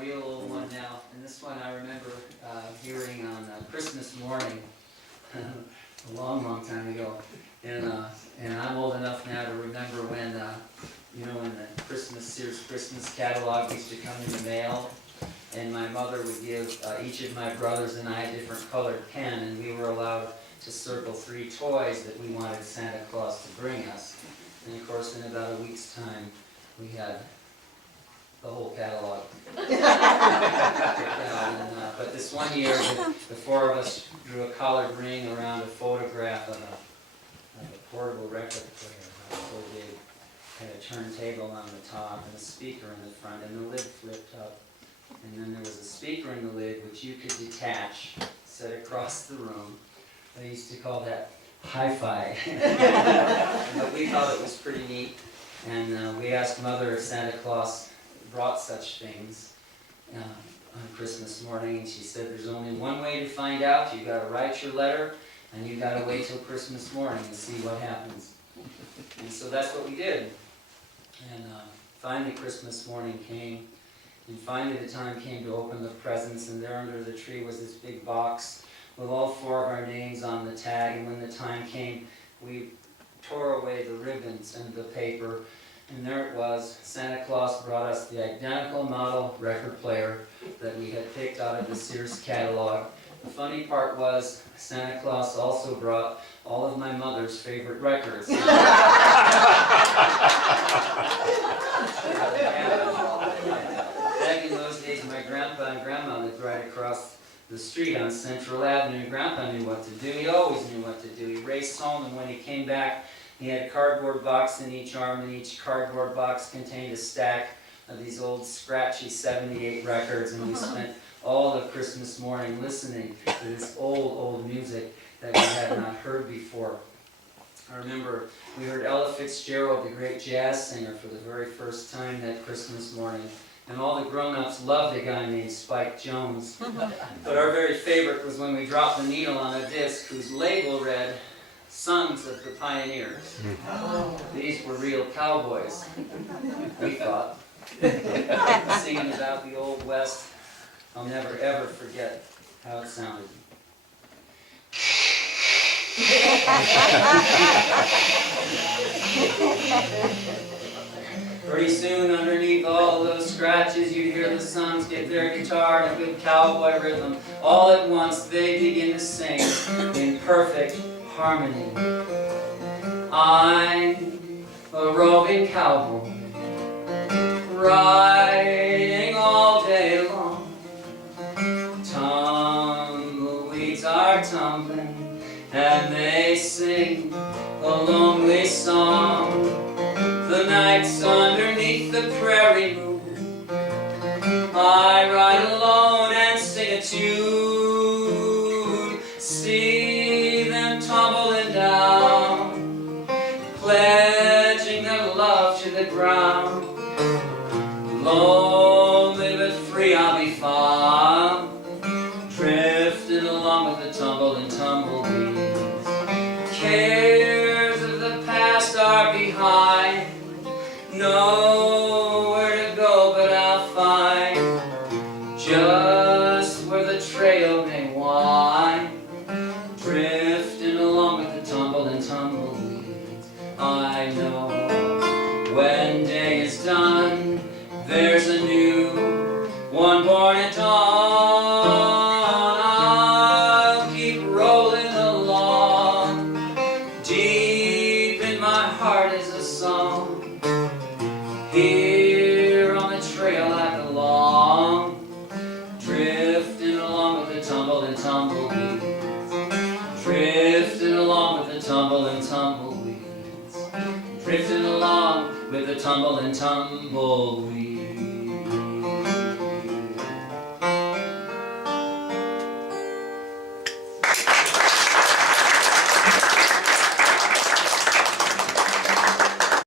a real old one now, and this one I remember hearing on Christmas morning a long, long time ago. And I'm old enough now to remember when, when the Sears Christmas catalog used to come in the mail, and my mother would give each of my brothers and I a different colored pen, and we were allowed to circle 3 toys that we wanted Santa Claus to bring us. And of course, in about a week's time, we had the whole catalog. But this one year, the 4 of us drew a collared ring around a photograph of a portable record player, so big. Had a turntable on the top and a speaker in the front, and the lid flipped up. And then there was a speaker in the lid which you could detach, set across the room. They used to call that hi-fi. But we thought it was pretty neat. And we asked Mother if Santa Claus brought such things on Christmas morning, and she said there's only one way to find out. You've got to write your letter, and you've got to wait till Christmas morning and see what happens. And so that's what we did. And finally Christmas morning came, and finally the time came to open the presents, and there under the tree was this big box with all 4 of our names on the tag, and when the time came, we tore away the ribbons and the paper, and there it was. Santa Claus brought us the identical model record player that we had picked out of the Sears catalog. The funny part was, Santa Claus also brought all of my mother's favorite records. Back in those days, my grandpa and grandma lived right across the street on Central Avenue, and Grandpa knew what to do. He always knew what to do. He raced home, and when he came back, he had a cardboard box in each arm, and each cardboard box contained a stack of these old scratchy 78 records, and we spent all of Christmas morning listening to this old music that we had not heard before. I remember we heard Ella Fitzgerald, the great jazz singer, for the very first time that Christmas morning. And all the grown-ups loved a guy named Spike Jones. But our very favorite was when we dropped the needle on a disc whose label read, Sons of the Pioneers. These were real cowboys, we thought. Singing about the Old West. I'll never ever forget how it sounded. Pretty soon, underneath all those scratches, you'd hear the Sons get their guitar and a good cowboy rhythm. All at once, they begin to sing in perfect harmony. I'm a roving cowboy, riding all day long. Tumbleweeds are tumbling, and they sing a lonely song. The nights underneath the prairie moon, I ride alone and sing a tune. See them tumbling down, pledging their love to the ground. Lonely but free I'll be found, drifting along with the tumbling tumbleweeds. Cares of the past are behind, nowhere to go but I'll find just where the trail may wind, drifting along with the tumbling tumbleweeds. I know when day is done, there's a new one born at dawn. I'll keep rolling along, deep in my heart is a song. Here on the trail I belong, drifting along with the tumbling tumbleweeds, drifting along with the tumbling tumbleweeds, drifting along with the tumbling tumbleweeds.